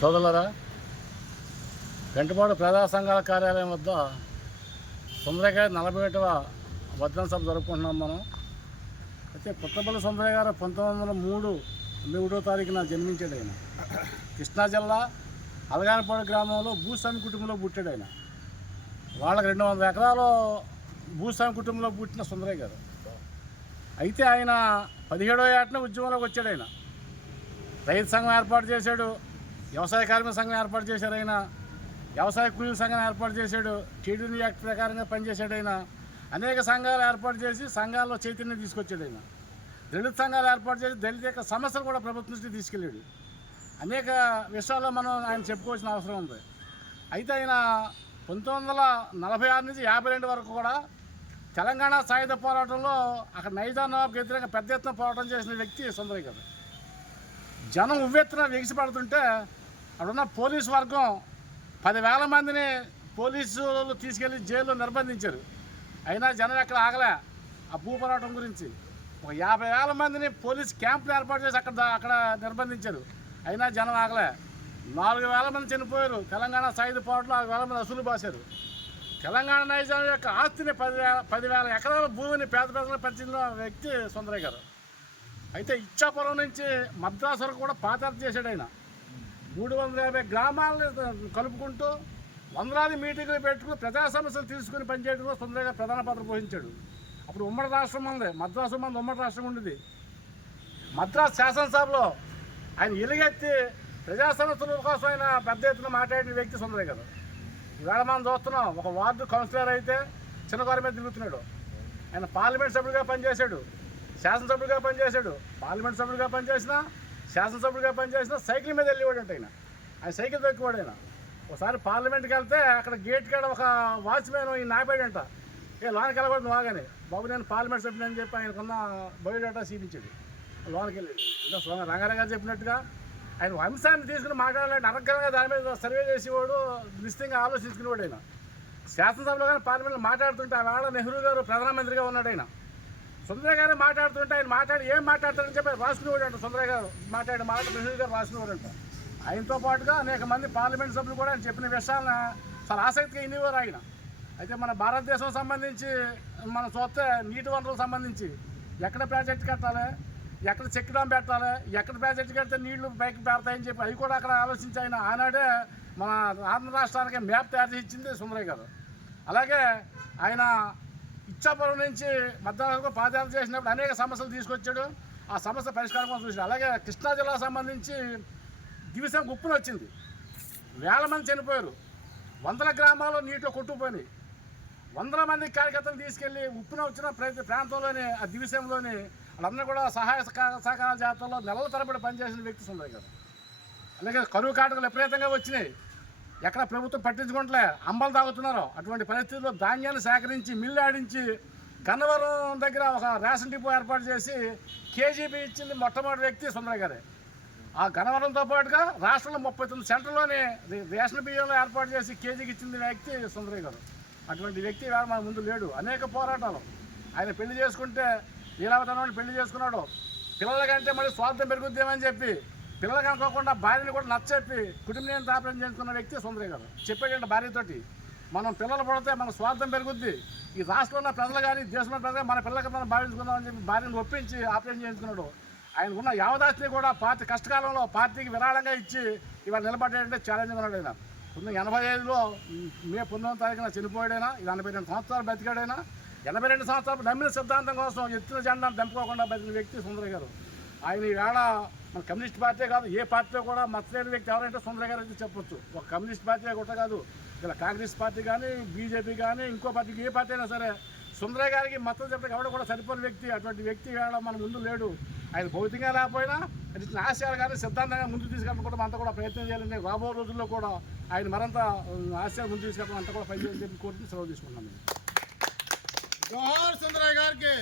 సోదరులారా, గంటపాడు ప్రజా సంఘాల కార్యాలయం వద్ద సుందరయ్య గారి 41వ వర్ధంతి సభ జరుపుకుంటున్నాం మనం. అయితే పుట్టపల్లి సుందరయ్య గారు 1903 మే 1వ తారీఖున జన్మించాడు. ఆయన కృష్ణా జిల్లా అలగానపాడు గ్రామంలో భూస్వామి కుటుంబంలో పుట్టాడు. ఆయన వాళ్ళకి 200 ఎకరాలు భూస్వామి కుటుంబంలో పుట్టిన సుందరయ్య గారు. అయితే ఆయన 17వ ఏటనే ఉద్యమంలోకి వచ్చాడు. ఆయన రైతు సంఘం ఏర్పాటు చేశాడు, వ్యవసాయ కార్మిక సంఘం ఏర్పాటు చేశాడు, ఆయన వ్యవసాయ కూలీల సంఘం ఏర్పాటు చేశాడు, టీడీపీ యాక్ట్ ప్రకారంగా పనిచేశాడు. ఆయన అనేక సంఘాలు ఏర్పాటు చేసి సంఘాల్లో చైతన్యం తీసుకొచ్చాడు. ఆయన దళిత సంఘాలు ఏర్పాటు చేసి దళిత యొక్క సమస్యలు కూడా ప్రభుత్వం నుంచి తీసుకెళ్ళాడు. అనేక విషయాల్లో మనం ఆయన చెప్పుకోవాల్సిన అవసరం ఉంది. అయితే ఆయన 1946 నుంచి 52 వరకు కూడా తెలంగాణ సాయుధ పోరాటంలో అక్కడ నైజాం నవాబ్కి వ్యతిరేకంగా పెద్ద ఎత్తున పోరాటం చేసిన వ్యక్తి సుందరయ్య గారు. జనం ఉవ్వెత్తున ఎగిసిపడుతుంటే అక్కడున్న పోలీసు వర్గం 10,000 మందిని పోలీసులు తీసుకెళ్లి జైల్లో నిర్బంధించారు. అయినా జనం ఎక్కడ ఆగలే. ఆ భూ పోరాటం గురించి ఒక 50,000 మందిని పోలీసు క్యాంపులు ఏర్పాటు చేసి అక్కడ నిర్బంధించారు. అయినా జనం ఆగలే. 4,000 మంది చనిపోయారు. తెలంగాణ సాయుధ పోరాటంలో 4,000 మంది అసలు బాసారు. తెలంగాణ నైజాం యొక్క ఆస్తిని 10,000 ఎకరాల భూమిని పేద ప్రజలకు పంచిన వ్యక్తి సుందరయ్య గారు. అయితే ఇచ్చాపురం నుంచి మద్రాసు వరకు కూడా పాదయాత్ర చేశాడు. ఆయన 350 గ్రామాలను కలుపుకుంటూ వందలాది మీటింగులు పెట్టుకుని ప్రజా సమస్యలు తీసుకుని పనిచేయడంలో సుందరయ్య గారు ప్రధాన పాత్ర పోషించాడు. అప్పుడు ఉమ్మడి రాష్ట్రం ఉంది, మద్రాసు మంది ఉమ్మడి రాష్ట్రం ఉండేది. మద్రాసు శాసనసభలో ఆయన ఎలుగెత్తి ప్రజా సమస్యల కోసం ఆయన పెద్ద ఎత్తున మాట్లాడిన వ్యక్తి సుందరయ్య గారు. ఇవాళ మనం చూస్తున్నాం, ఒక వార్డు కౌన్సిలర్ అయితే చిన్నకారు మీద తిరుగుతున్నాడు. ఆయన పార్లమెంట్ సభ్యుడిగా పనిచేశాడు, శాసనసభ్యుడిగా పనిచేశాడు. పార్లమెంట్ సభ్యుడిగా పనిచేసినా, శాసనసభ్యుడిగా పనిచేసినా సైకిల్ మీద వెళ్ళేవాడంట. ఆయన సైకిల్ తొక్కివాడు. ఆయన ఒకసారి పార్లమెంట్కి వెళ్తే అక్కడ గేట్ కాడ ఒక వాచ్మెన్ ఈ నాపాడంట. లోనికి వెళ్ళకూడదు నువ్వు ఆగానే, బాబు నేను పార్లమెంట్ సభ్యుని అని చెప్పి ఆయనకున్న బయోడేటా చూపించాడు. లోనికి వెళ్ళి ఇంకా రంగారావు గారు చెప్పినట్టుగా ఆయన వంశాన్ని తీసుకుని మాట్లాడాలంటే అనర్గంగా దాని మీద సర్వే చేసేవాడు, నిశ్చితంగా ఆలోచించుకునేవాడు. ఆయన శాసనసభలో కానీ పార్లమెంట్లో మాట్లాడుతుంటే ఆ వేళ నెహ్రూ గారు ప్రధానమంత్రిగా ఉన్నాడు. ఆయన సుందరయ్య గారు మాట్లాడుతుంటే ఆయన ఏం మాట్లాడతారని చెప్పి రాసుకునేవాడు అంట. సుందరయ్య గారు మాట్లాడే మాట నెహ్రూ గారు రాసుకునేవాడంట. ఆయనతో పాటుగా అనేక మంది పార్లమెంట్ సభ్యులు కూడా ఆయన చెప్పిన విషయాలను చాలా ఆసక్తిగా వినేవారు ఆయన. అయితే మన భారతదేశం సంబంధించి మనం చూస్తే నీటి వనరులకు సంబంధించి ఎక్కడ ప్రాజెక్టు కట్టాలి, ఎక్కడ చెక్ డ్యామ్ పెట్టాలి, ఎక్కడ ప్రాజెక్టు కడితే నీళ్లు పైకి పెడతాయని చెప్పి అవి కూడా అక్కడ ఆలోచించి ఆయన ఆనాడే మన ఆంధ్ర రాష్ట్రానికి మ్యాప్ తయారు చేసి ఇచ్చింది సుందరయ్య గారు. అలాగే ఆయన ఇచ్చాపురం నుంచి మద్రాసుకు పాదయాత్ర చేసినప్పుడు అనేక సమస్యలు తీసుకొచ్చాడు. ఆ సమస్య పరిష్కారం కోసం చూసాడు. అలాగే కృష్ణా జిల్లాకు సంబంధించి దివిసం ఉప్పున వచ్చింది. 1000 మంది చనిపోయారు. 100 గ్రామాల్లో నీటిలో కొట్టుకుపోయినాయి. 100 మంది కార్యకర్తలు తీసుకెళ్లి ఉప్పున వచ్చిన ప్రతి ప్రాంతంలోని ఆ దివిసంలోని వాళ్ళందరూ కూడా సహాయ సహకార జాతరలో నెలల తరబడి పనిచేసిన వ్యక్తి సుందరయ్య గారు. అలాగే కరువు కాటకులు విపరీతంగా వచ్చినాయి. ఎక్కడ ప్రభుత్వం పట్టించుకుంటలే, అంబలు తాగుతున్నారు. అటువంటి పరిస్థితుల్లో ధాన్యాన్ని సేకరించి మిల్లు ఆడించి గన్నవరం దగ్గర ఒక రేషన్ డిపో ఏర్పాటు చేసి కేజీబీ ఇచ్చింది మొట్టమొదటి వ్యక్తి సుందరయ్య గారే. ఆ గన్నవరంతో పాటుగా రాష్ట్రంలో 39 సెంటర్లోనే రేషన్ బియ్యంలో ఏర్పాటు చేసి కేజీకి ఇచ్చింది వ్యక్తి సుందరయ్య గారు. అటువంటి వ్యక్తి వేళ మన ముందు లేడు. అనేక పోరాటాలు. ఆయన పెళ్లి చేసుకుంటే లీలావతనని పెళ్లి చేసుకున్నాడు. పిల్లల కంటే మళ్ళీ స్వార్థం పెరుగుద్దేమని చెప్పి పిల్లలు కనుకోకుండా భార్యని కూడా నచ్చెప్పి కుటుంబం తాపడం చేసుకున్న వ్యక్తి సుందరయ్య గారు. చెప్పాడంటే భార్యతోటి, మనం పిల్లలు పడితే మన స్వార్థం పెరుగుద్ది, ఈ రాష్ట్రంలో ప్రజలు కానీ దేశంలో ప్రజలు మన పిల్లలకి మనం భావించుకుందామని చెప్పి భార్యను ఒప్పించి ఆపరేషన్ చేయించుకున్నాడు. ఆయనకున్న యావదాస్తిని కూడా పార్టీ కష్టకాలంలో పార్టీకి విరాళంగా ఇచ్చి ఇవాళ నిలబడ్డాడంటే ఛాలెంజ్ ఉన్నాడు. ఆయన 1985లో మే 19వ తారీఖున చనిపోయాడైనా. 82 సంవత్సరాలు బతికాడైనా. 82 సంవత్సరాలు నమ్మిన సిద్ధాంతం కోసం ఎత్తున జెండాను దంపుకోకుండా బతికిన వ్యక్తి సుందరయ్య గారు. ఆయన ఈవేళ మన కమ్యూనిస్ట్ పార్టీ కాదు, ఏ పార్టీలో కూడా మచ్చలేని వ్యక్తి ఎవరంటే సుందరయ్య గారు అయితే చెప్పొచ్చు. ఒక కమ్యూనిస్ట్ పార్టీ కూడా కాదు, ఇలా కాంగ్రెస్ పార్టీ కానీ బీజేపీ కానీ ఇంకో పార్టీకి ఏ పార్టీ అయినా సరే సుందరయ్య గారికి మద్దతు చెప్పడానికి ఎవరు కూడా సరిపోయిన వ్యక్తి. అటువంటి వ్యక్తి ఈవేళ మన ముందు లేడు. ఆయన భౌతికంగా లేకపోయినా ఆశయాలు కానీ సిద్ధాంతంగా ముందుకు తీసుకెళ్ళడం కూడా అంతా కూడా ప్రయత్నం చేయాలని రాబో రోజుల్లో కూడా ఆయన మరింత ఆశయాలు ముందు తీసుకెళ్ళడం అంతా కూడా పనిచేయాలని చెప్పి కోరుకుని సెలవు తీసుకుంటున్నాను. జోహార్ సుందరయ్య గారికి.